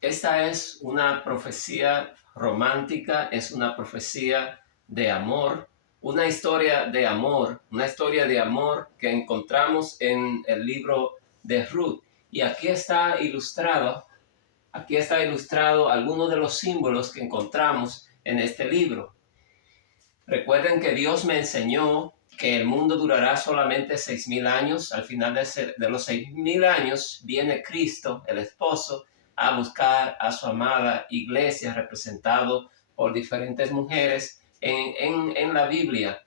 Esta es una profecía romántica, es una profecía de amor, una historia de amor que encontramos en el libro de Ruth. Y aquí está ilustrado algunos de los símbolos que encontramos en este libro. Recuerden que Dios me enseñó que el mundo durará solamente 6,000 años. Al final de los 6,000 años viene Cristo, el esposo, a buscar a su amada iglesia, representado por diferentes mujeres en la Biblia.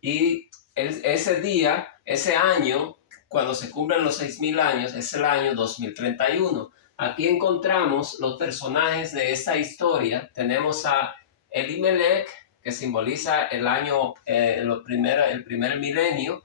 Y ese día, ese año, cuando se cumplen los 6,000 años, es el año 2031. Aquí encontramos los personajes de esta historia. Tenemos a Elimelech, que simboliza el año, el primer milenio,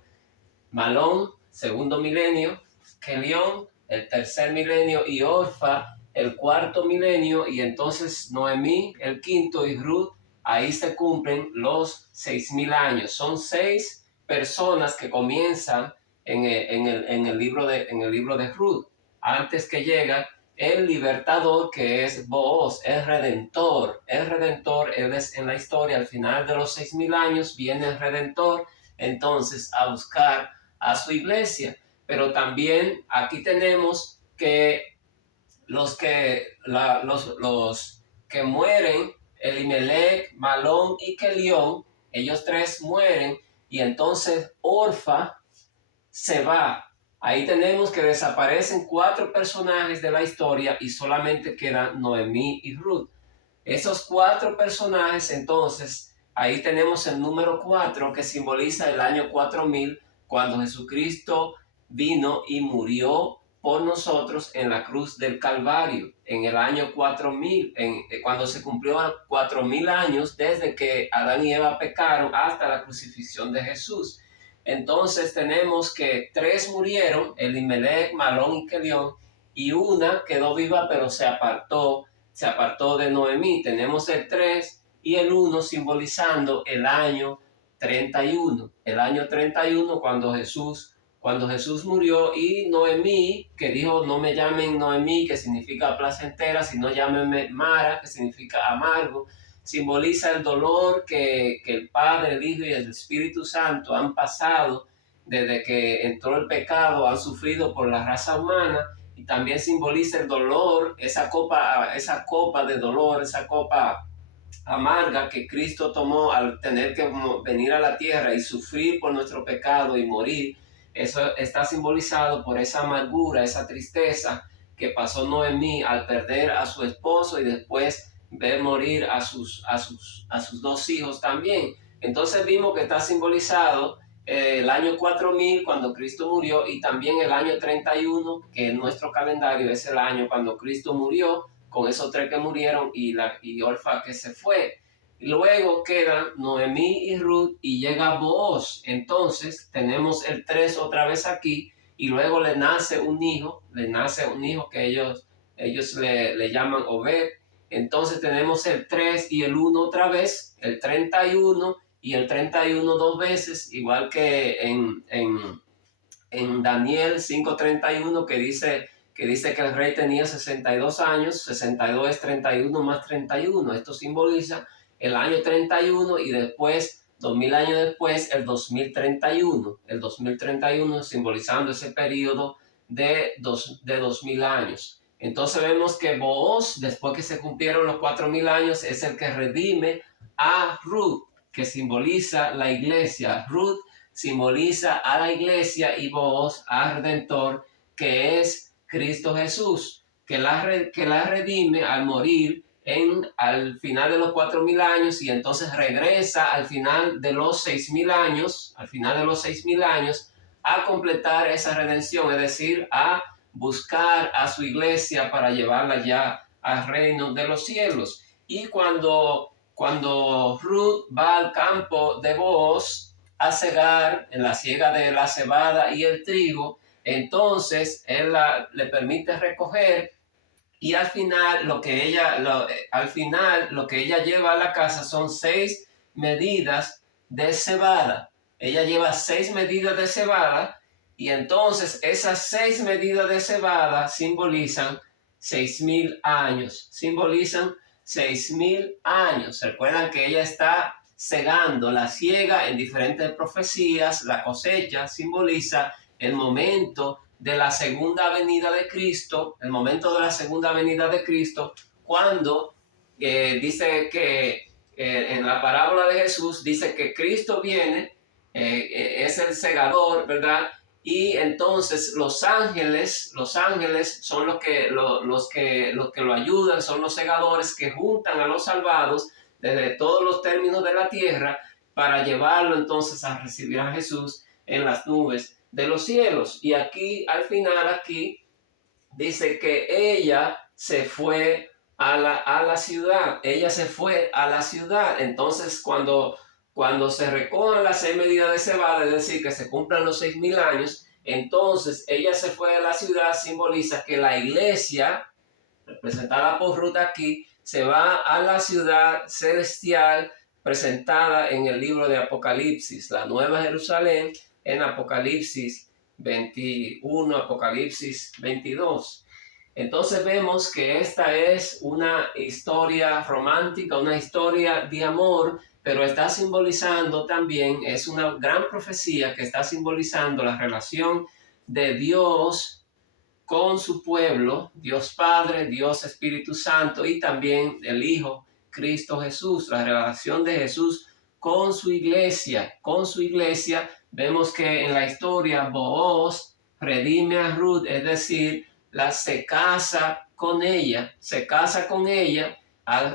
Malón, segundo milenio, Kelión, el tercer milenio, y Orfa, el cuarto milenio, y entonces Noemí, el quinto, y Ruth. Ahí se cumplen los 6,000 años. Son 6 personas que comienzan en el libro de Ruth, antes que llega el libertador, que es Booz, el redentor. Él es en la historia, al final de los 6,000 años, viene el redentor, entonces, a buscar a su iglesia. Pero también aquí tenemos que los que mueren, Elimelech, Malón y Kelión, ellos tres mueren, y entonces Orfa se va. Ahí tenemos que desaparecen 4 personajes de la historia y solamente quedan Noemí y Ruth. Esos 4 personajes, entonces, ahí tenemos el número 4, que simboliza el año 4000, cuando Jesucristo vino y murió por nosotros en la cruz del Calvario, en el año 4000, cuando se cumplió 4000 años desde que Adán y Eva pecaron hasta la crucifixión de Jesús. Entonces tenemos que 3 murieron, Elimelech, Malón y Kelión, y una quedó viva pero se apartó de Noemí. Tenemos el 3 y el 1 simbolizando el año 31. El año 31 cuando Jesús murió, y Noemí, que dijo: no me llamen Noemí, que significa placentera, sino llámenme Mara, que significa amargo. Simboliza el dolor que el Padre, el Hijo y el Espíritu Santo han pasado desde que entró el pecado, han sufrido por la raza humana. Y también simboliza el dolor, esa copa de dolor, esa copa amarga que Cristo tomó al tener que venir a la tierra y sufrir por nuestro pecado y morir. Eso está simbolizado por esa amargura, esa tristeza que pasó Noemí al perder a su esposo y después ver morir a sus 2 hijos también. Entonces vimos que está simbolizado el año 4000 cuando Cristo murió, y también el año 31, que en nuestro calendario es el año cuando Cristo murió, con esos 3 que murieron y Orfa que se fue. Y luego quedan Noemí y Ruth y llega Booz. Entonces tenemos el 3 otra vez aquí, y luego le nace un hijo que ellos le llaman Obed. Entonces tenemos el 3 y el 1 otra vez, el 31 y el 31 2 veces, igual que en Daniel 5:31, que dice que el rey tenía 62 años, 62 es 31 más 31. Esto simboliza el año 31 y después, 2000 años después, el 2031. El 2031 simbolizando ese periodo de 2000 años. Entonces vemos que Booz, después que se cumplieron los 4000 años, es el que redime a Ruth, que simboliza la iglesia. Ruth simboliza a la iglesia y Booz al Redentor, que es Cristo Jesús, que la redime al morir al final de los 4000 años, y entonces regresa al final de los 6000 años, a completar esa redención, es decir, a buscar a su iglesia para llevarla ya al reino de los cielos. Y cuando Ruth va al campo de Booz a cegar, en la siega de la cebada y el trigo, entonces él le permite recoger, y al final lo que ella lleva a la casa son 6 medidas de cebada. Ella lleva 6 medidas de cebada, y entonces esas 6 medidas de cebada simbolizan 6,000 años. Simbolizan 6,000 años. Recuerdan que ella está segando, la siega en diferentes profecías. La cosecha simboliza el momento de la segunda venida de Cristo, el momento de la segunda venida de Cristo, cuando dice que en la parábola de Jesús, dice que Cristo viene, es el segador, ¿verdad? Y entonces los ángeles son los que lo ayudan, son los segadores que juntan a los salvados desde todos los términos de la tierra para llevarlo entonces a recibir a Jesús en las nubes de los cielos. Y aquí, al final, aquí dice que ella se fue a la ciudad. Ella se fue a la ciudad. Entonces, cuando se recojan las 6 medidas de cebada, es decir, que se cumplan los 6,000 años, entonces ella se fue a la ciudad, simboliza que la iglesia, representada por Ruth aquí, se va a la ciudad celestial presentada en el libro de Apocalipsis, la Nueva Jerusalén, en Apocalipsis 21, Apocalipsis 22. Entonces vemos que esta es una historia romántica, una historia de amor, pero está simbolizando también, es una gran profecía que está simbolizando la relación de Dios con su pueblo, Dios Padre, Dios Espíritu Santo y también el Hijo, Cristo Jesús, la relación de Jesús con su iglesia. Con su iglesia vemos que en la historia Booz redime a Ruth, es decir, se casa con ella,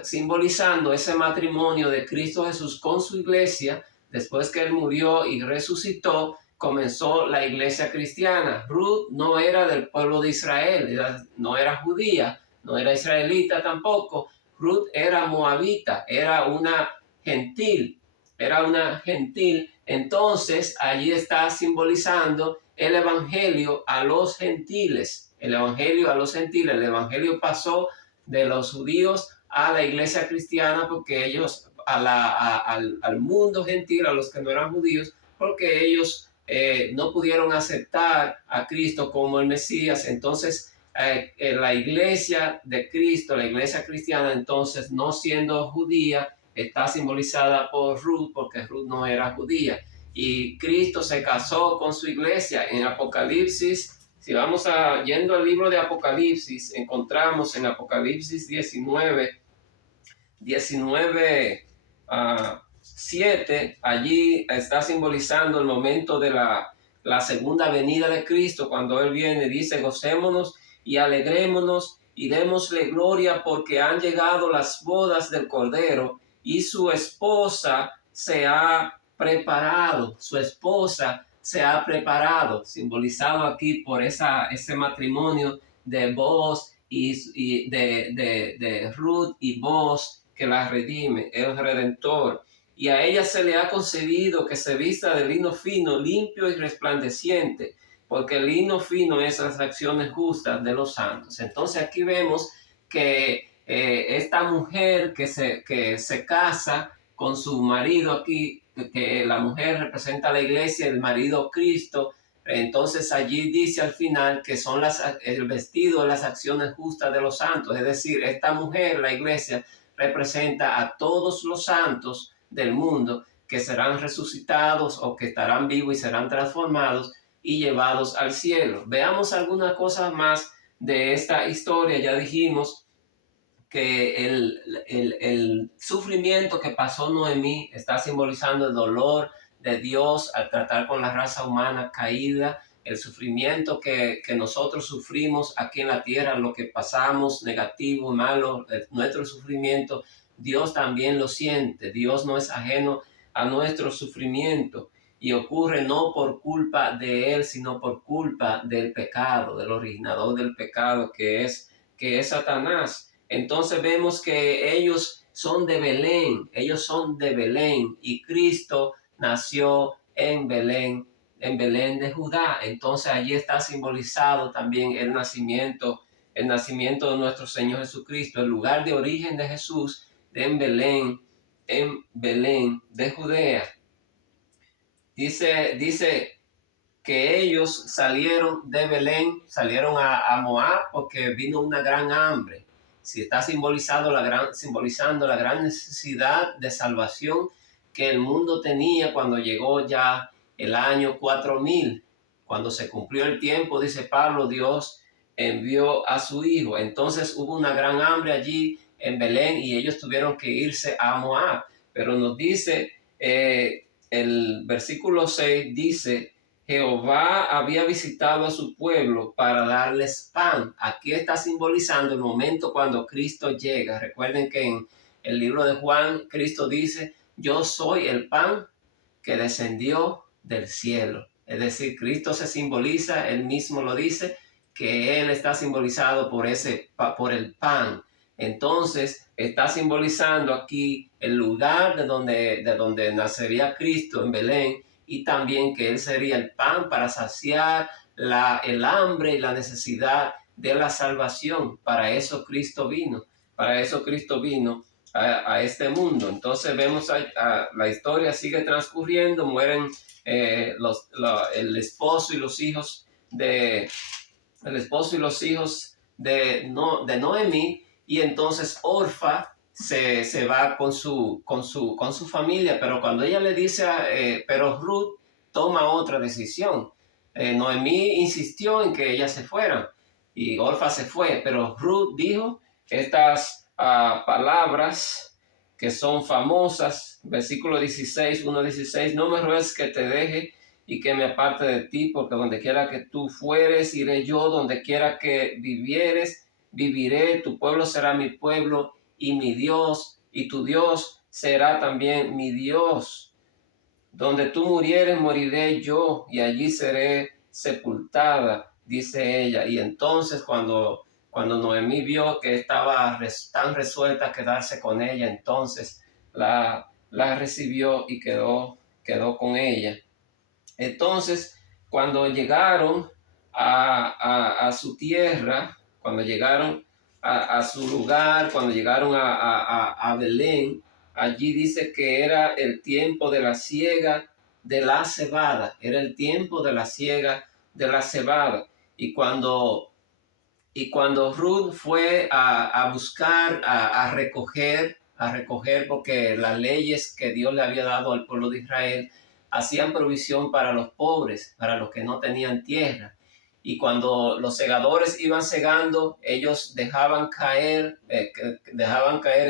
simbolizando ese matrimonio de Cristo Jesús con su iglesia. Después que él murió y resucitó, comenzó la iglesia cristiana. Ruth no era del pueblo de Israel, no era judía, no era israelita tampoco. Ruth era moabita, era una gentil. Entonces allí está simbolizando el evangelio a los gentiles. El evangelio pasó de los judíos a la iglesia cristiana, porque ellos, al mundo gentil, a los que no eran judíos, porque ellos no pudieron aceptar a Cristo como el Mesías. Entonces la iglesia de Cristo, la iglesia cristiana, entonces no siendo judía, está simbolizada por Ruth, porque Ruth no era judía. Y Cristo se casó con su iglesia en Apocalipsis. Si vamos yendo al libro de Apocalipsis, encontramos en Apocalipsis 19:7, allí está simbolizando el momento de la segunda venida de Cristo. Cuando Él viene, dice: gocémonos y alegrémonos y démosle gloria, porque han llegado las bodas del Cordero y su esposa se ha preparado. Simbolizado aquí por ese matrimonio de Booz y de Ruth y Booz, que la redime, el Redentor. Y a ella se le ha concedido que se vista de lino fino, limpio y resplandeciente, porque el lino fino es las acciones justas de los santos. Entonces aquí vemos que esta mujer que se casa con su marido aquí, que la mujer representa a la iglesia, el marido Cristo. Entonces allí dice al final que son el vestido de las acciones justas de los santos. Es decir, esta mujer, la iglesia, representa a todos los santos del mundo que serán resucitados o que estarán vivos y serán transformados y llevados al cielo. Veamos algunas cosas más de esta historia. Ya dijimos que el sufrimiento que pasó Noemí está simbolizando el dolor de Dios al tratar con la raza humana caída, el sufrimiento que nosotros sufrimos aquí en la tierra, lo que pasamos negativo, malo, nuestro sufrimiento, Dios también lo siente. Dios no es ajeno a nuestro sufrimiento, y ocurre no por culpa de Él, sino por culpa del pecado, del originador del pecado, que es Satanás. Entonces vemos que ellos son de Belén, y Cristo nació en Belén de Judá. Entonces allí está simbolizado también el nacimiento de nuestro Señor Jesucristo, el lugar de origen de Jesús, en Belén de Judea. Dice que ellos salieron de Belén, salieron a Moab porque vino una gran hambre. Si está simbolizando la gran necesidad de salvación que el mundo tenía cuando llegó ya el año 4000. Cuando se cumplió el tiempo, dice Pablo, Dios envió a su hijo. Entonces hubo una gran hambre allí en Belén y ellos tuvieron que irse a Moab. Pero nos dice, el versículo 6 dice, Jehová había visitado a su pueblo para darles pan. Aquí está simbolizando el momento cuando Cristo llega. Recuerden que en el libro de Juan, Cristo dice, yo soy el pan que descendió del cielo. Es decir, Cristo se simboliza, él mismo lo dice, que él está simbolizado por el pan. Entonces, está simbolizando aquí el lugar de donde nacería Cristo en Belén, y también que él sería el pan para saciar el hambre y la necesidad de la salvación. Para eso Cristo vino. Para eso Cristo vino a este mundo. Entonces vemos la historia sigue transcurriendo, mueren el esposo y los hijos de Noemí, y entonces Orfa se va con su familia, pero cuando ella le dice, pero Ruth toma otra decisión. Noemí insistió en que ella se fuera y Orfa se fue, pero Ruth dijo estas palabras que son famosas, versículo 16, 1:16, no me ruegues que te deje y que me aparte de ti, porque donde quiera que tú fueres, iré yo, donde quiera que vivieres, viviré, tu pueblo será mi pueblo y mi Dios, y tu Dios será también mi Dios. Donde tú murieres, moriré yo, y allí seré sepultada, dice ella. Y entonces cuando Noemí vio que estaba tan resuelta a quedarse con ella, entonces la recibió y quedó con ella. Entonces, cuando llegaron a su tierra, cuando llegaron a su lugar, cuando llegaron a Belén, allí dice que era el tiempo de la siega de la cebada, era el tiempo de la siega de la cebada. Y cuando Ruth fue a buscar, a recoger, porque las leyes que Dios le había dado al pueblo de Israel hacían provisión para los pobres, para los que no tenían tierra. Y cuando los segadores iban segando, ellos dejaban caer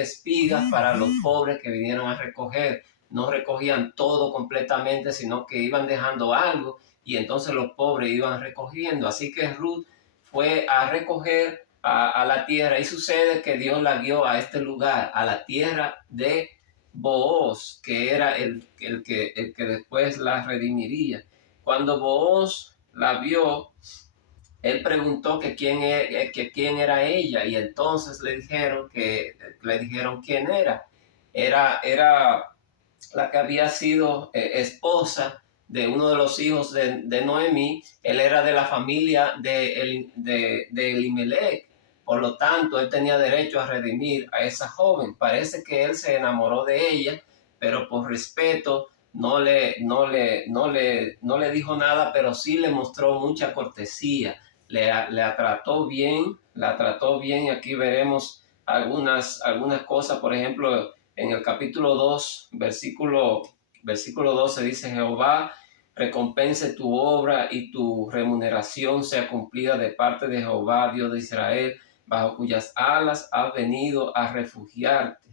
espigas para los pobres que vinieron a recoger. No recogían todo completamente, sino que iban dejando algo, y entonces los pobres iban recogiendo. Así que Ruth fue a recoger a la tierra, y sucede que Dios la guió a este lugar, a la tierra de Booz, que era el que después la redimiría. Cuando Booz la vio, él preguntó que quién era ella, y entonces le dijeron quién era. Era la que había sido esposa de uno de los hijos de Noemí. Él era de la familia de Elimelech. Por lo tanto, él tenía derecho a redimir a esa joven. Parece que él se enamoró de ella, pero por respeto no le dijo nada, pero sí le mostró mucha cortesía. La trató bien. Aquí veremos algunas cosas. Por ejemplo, en el capítulo 2, versículo 12 dice, Jehová recompense tu obra y tu remuneración sea cumplida de parte de Jehová, Dios de Israel, bajo cuyas alas has venido a refugiarte.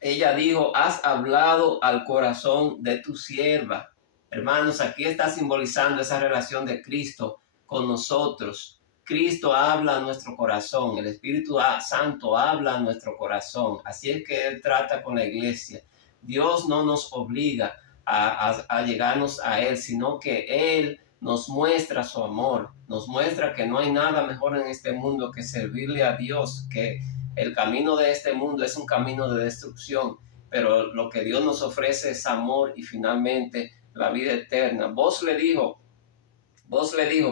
Ella dijo, has hablado al corazón de tu sierva. Hermanos, aquí está simbolizando esa relación de Cristo con nosotros. Cristo habla a nuestro corazón, el Espíritu Santo habla a nuestro corazón. Así es que Él trata con la iglesia. Dios no nos obliga a llegarnos a Él, sino que Él nos muestra su amor, nos muestra que no hay nada mejor en este mundo que servirle a Dios, que el camino de este mundo es un camino de destrucción, pero lo que Dios nos ofrece es amor y finalmente la vida eterna. Vos le dijo,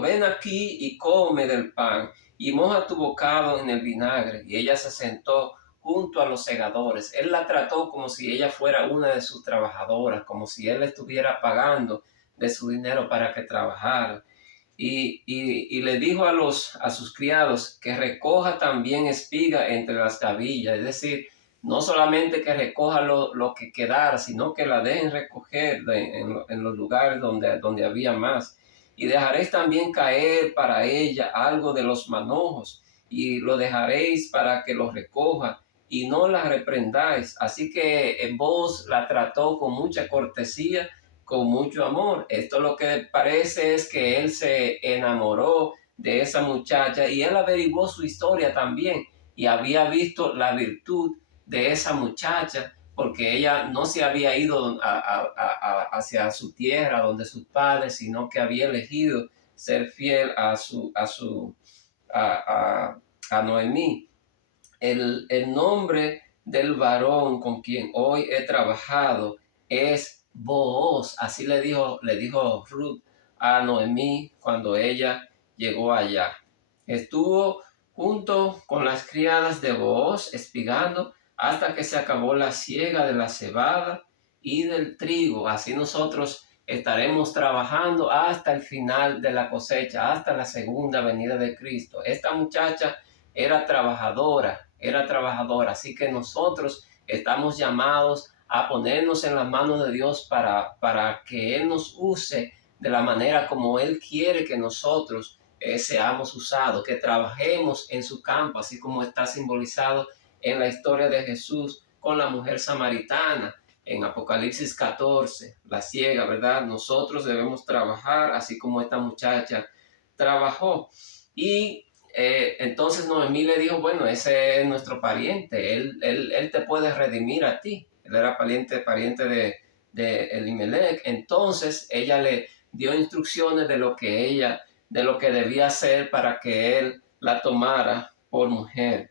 ven aquí y come del pan y moja tu bocado en el vinagre. Y ella se sentó junto a los segadores. Él la trató como si ella fuera una de sus trabajadoras, como si él le estuviera pagando de su dinero para que trabajara. Y le dijo a sus criados que recoja también espiga entre las gavillas, es decir, no solamente que recoja lo que quedara, sino que la dejen recoger en los lugares donde había más. Y dejaréis también caer para ella algo de los manojos, y lo dejaréis para que lo recoja, y no la reprendáis. Así que vos la trató con mucha cortesía, con mucho amor. Esto lo que parece es que él se enamoró de esa muchacha y él averiguó su historia también y había visto la virtud de esa muchacha porque ella no se había ido hacia su tierra donde sus padres, sino que había elegido ser fiel a, a Noemí. El nombre del varón con quien hoy he trabajado es Booz. Así le dijo Ruth a Noemí cuando ella llegó allá. Estuvo junto con las criadas de Booz espigando hasta que se acabó la siega de la cebada y del trigo. Así nosotros estaremos trabajando hasta el final de la cosecha, hasta la segunda venida de Cristo. Esta muchacha era trabajadora, así que nosotros estamos llamados a ponernos en las manos de Dios para que Él nos use de la manera como Él quiere que nosotros seamos usados, que trabajemos en su campo, así como está simbolizado en la historia de Jesús con la mujer samaritana en Apocalipsis 14, la ciega, ¿verdad? Nosotros debemos trabajar así como esta muchacha trabajó. Y entonces Noemí le dijo, bueno, ese es nuestro pariente, él te puede redimir a ti. Él era pariente de Elimelech. Entonces ella le dio instrucciones de lo que debía hacer para que él la tomara por mujer.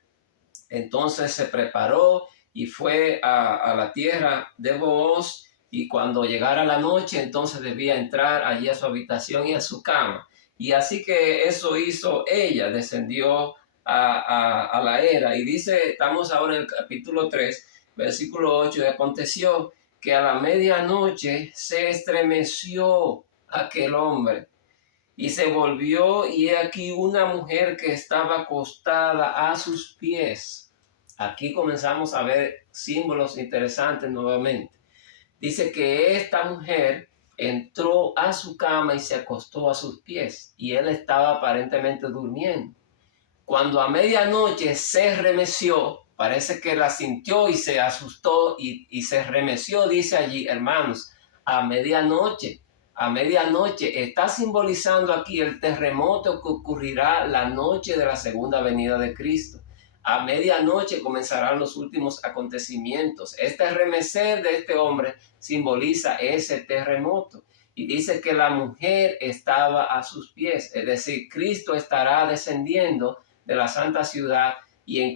Entonces se preparó y fue a la tierra de Booz, y cuando llegara la noche, entonces debía entrar allí a su habitación y a su cama. Y así que eso hizo ella, descendió a la era. Y dice, estamos ahora en el capítulo 3, versículo 8, y aconteció que a la medianoche se estremeció aquel hombre y se volvió, y he aquí una mujer que estaba acostada a sus pies. Aquí comenzamos a ver símbolos interesantes nuevamente. Dice que esta mujer entró a su cama y se acostó a sus pies, y él estaba aparentemente durmiendo. Cuando a medianoche se remeció, parece que la sintió y se asustó y se remeció, dice allí, hermanos, a medianoche. A medianoche está simbolizando aquí el terremoto que ocurrirá la noche de la segunda venida de Cristo. A medianoche comenzarán los últimos acontecimientos. Este remecer de este hombre simboliza ese terremoto. Y dice que la mujer estaba a sus pies, es decir, Cristo estará descendiendo de la santa ciudad y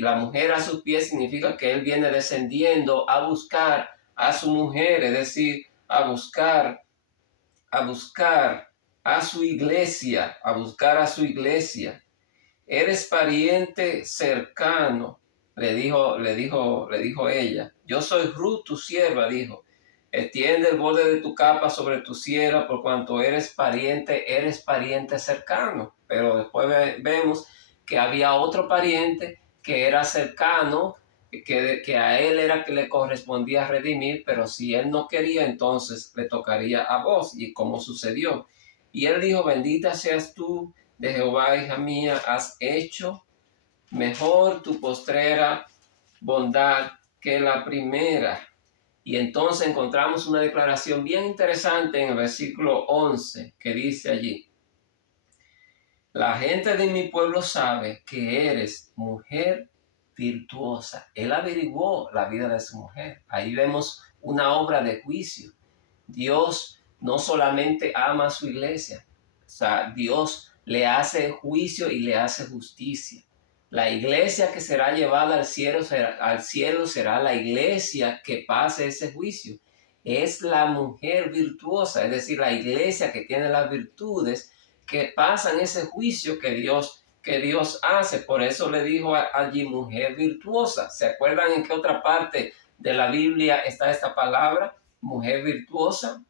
la mujer a sus pies significa que él viene descendiendo a buscar a su mujer, es decir, a buscar a su iglesia, a buscar a su iglesia. Eres pariente cercano, le dijo ella. Yo soy Ruth, tu sierva, dijo. Extiende el borde de tu capa sobre tu sierva, por cuanto eres pariente cercano. Pero después vemos que había otro pariente que era cercano, que a él era que le correspondía redimir, pero si él no quería, entonces le tocaría a vos, y como sucedió. Y él dijo, bendita seas tú de Jehová, hija mía, has hecho mejor tu postrera bondad que la primera. Y entonces encontramos una declaración bien interesante en el versículo 11 que dice allí, la gente de mi pueblo sabe que eres mujer virtuosa. Él averiguó la vida de su mujer. Ahí vemos una obra de juicio. Dios no solamente ama a su iglesia, o sea, Dios le hace juicio y le hace justicia. La iglesia que será llevada al cielo será la iglesia que pase ese juicio. Es la mujer virtuosa, es decir, la iglesia que tiene las virtudes que pasan ese juicio que Dios hace. Por eso le dijo allí mujer virtuosa. ¿Se acuerdan en qué otra parte de la Biblia está esta palabra? Mujer virtuosa.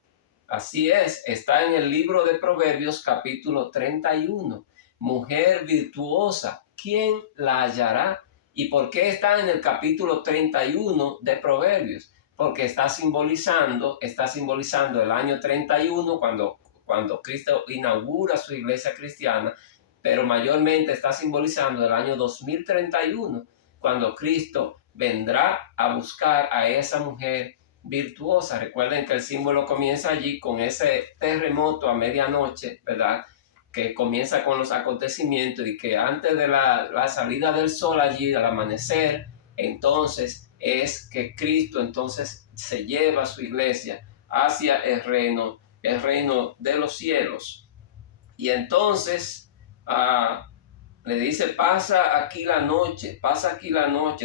Así es, está en el libro de Proverbios capítulo 31. Mujer virtuosa, ¿quién la hallará? ¿Y por qué está en el capítulo 31 de Proverbios? Porque está simbolizando el año 31 cuando Cristo inaugura su iglesia cristiana, pero mayormente está simbolizando el año 2031, cuando Cristo vendrá a buscar a esa mujer virtuosa. Recuerden que el símbolo comienza allí con ese terremoto a medianoche, ¿verdad? Que comienza con los acontecimientos y que antes de la salida del sol allí, al amanecer, entonces es que Cristo entonces se lleva a su iglesia hacia el reino de los cielos. Y entonces le dice, pasa aquí la noche,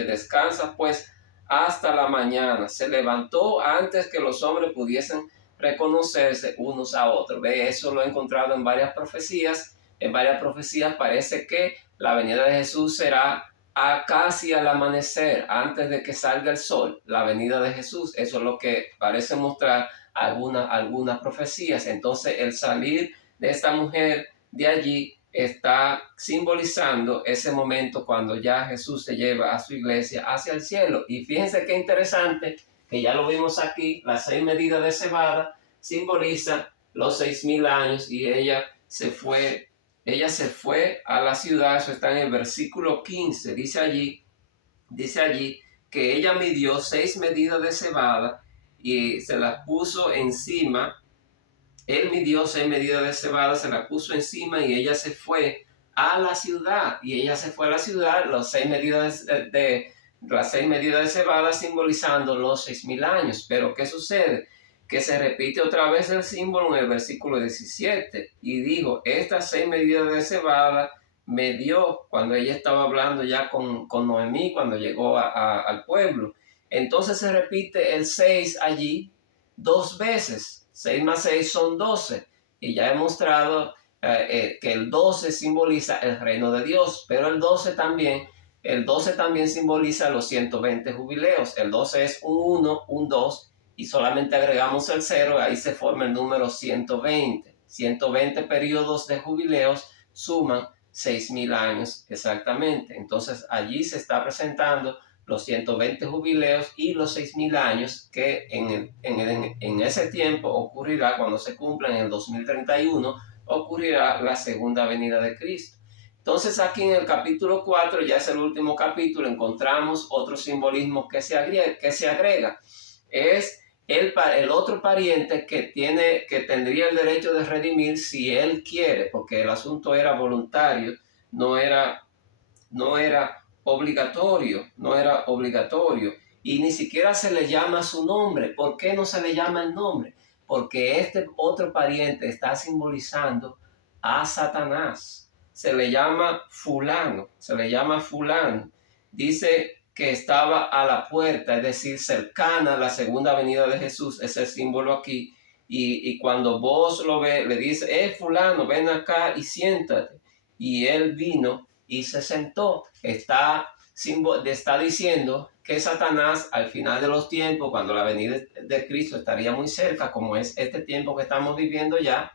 descansa pues hasta la mañana. Se levantó antes que los hombres pudiesen reconocerse unos a otros. ¿Ve? Eso lo he encontrado en varias profecías. En varias profecías parece que la venida de Jesús será casi al amanecer, antes de que salga el sol, la venida de Jesús. Eso es lo que parece mostrar algunas profecías. Entonces el salir de esta mujer de allí está simbolizando ese momento cuando ya Jesús se lleva a su iglesia hacia el cielo. Y fíjense qué interesante, que ya lo vimos aquí, las 6 medidas de cebada simbolizan los 6,000 años y ella se fue a la ciudad. Eso está en el versículo 15, dice allí que ella midió 6 medidas de cebada y se las puso encima. Él midió 6 medidas de cebada, se la puso encima y ella se fue a la ciudad. Y ella se fue a la ciudad, las 6 medidas de cebada simbolizando los 6,000 años. Pero ¿qué sucede? Que se repite otra vez el símbolo en el versículo 17. Y dijo, estas 6 medidas de cebada me dio, cuando ella estaba hablando ya con Noemí, cuando llegó al pueblo. Entonces se repite el 6 allí 2 veces. 6 más 6 son 12. Y ya he mostrado que el 12 simboliza el reino de Dios, pero el 12 también simboliza los 120 jubileos. El 12 es un 1, un 2, y solamente agregamos el 0, ahí se forma el número 120. 120 periodos de jubileos suman 6,000 años exactamente. Entonces allí se está presentando los 120 jubileos y los 6,000 años que en ese tiempo ocurrirá, cuando se cumplan en el 2031, ocurrirá la segunda venida de Cristo. Entonces aquí en el capítulo 4, ya es el último capítulo, encontramos otro simbolismo que se agrega. Es el otro pariente que tendría el derecho de redimir si él quiere, porque el asunto era voluntario, no era obligatorio, y ni siquiera se le llama su nombre. ¿Por qué no se le llama el nombre? Porque este otro pariente está simbolizando a Satanás. Se le llama fulano. Dice que estaba a la puerta, es decir, cercana a la segunda venida de Jesús, es el símbolo aquí. Y cuando vos lo ves, le dice, fulano, ven acá y siéntate. Y él vino y se sentó. Está diciendo que Satanás, al final de los tiempos, cuando la venida de Cristo estaría muy cerca, como es este tiempo que estamos viviendo ya,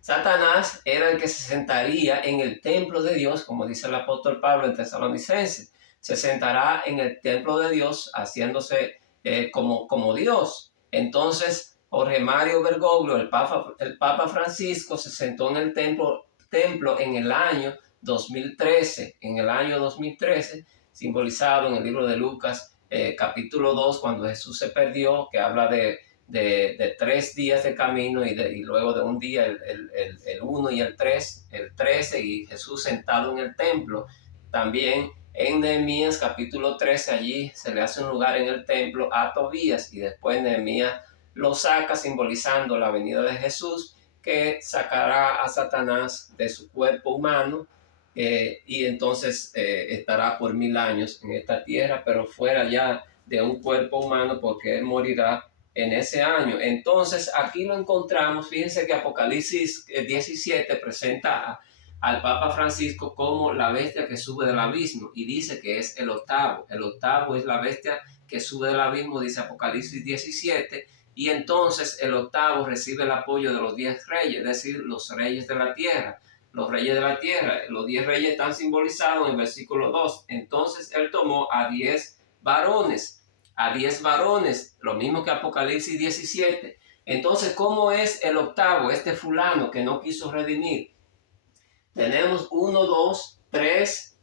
Satanás era el que se sentaría en el templo de Dios, como dice el apóstol Pablo en Tesalonicenses. Se sentará en el templo de Dios haciéndose como Dios. Entonces, Jorge Mario Bergoglio, el Papa Francisco, se sentó en el templo en el año 2013, simbolizado en el libro de Lucas, capítulo 2, cuando Jesús se perdió, que habla de 3 días de camino y luego de un día, el 1 y el 3, el 13, y Jesús sentado en el templo. También en Nehemías capítulo 13, allí se le hace un lugar en el templo a Tobías, y después Nehemías lo saca simbolizando la venida de Jesús, que sacará a Satanás de su cuerpo humano, y entonces estará por 1000 años en esta tierra, pero fuera ya de un cuerpo humano, porque él morirá en ese año. Entonces aquí lo encontramos. Fíjense que Apocalipsis 17 presenta al Papa Francisco como la bestia que sube del abismo, y dice que es el octavo es la bestia que sube del abismo, dice Apocalipsis 17, y entonces el octavo recibe el apoyo de los 10 reyes, es decir, los reyes de la tierra. Los reyes de la tierra, los 10 reyes están simbolizados en el versículo 2. Entonces él tomó a 10 varones, lo mismo que Apocalipsis 17. Entonces, ¿cómo es el octavo, este fulano que no quiso redimir? Tenemos 1, 2, 3,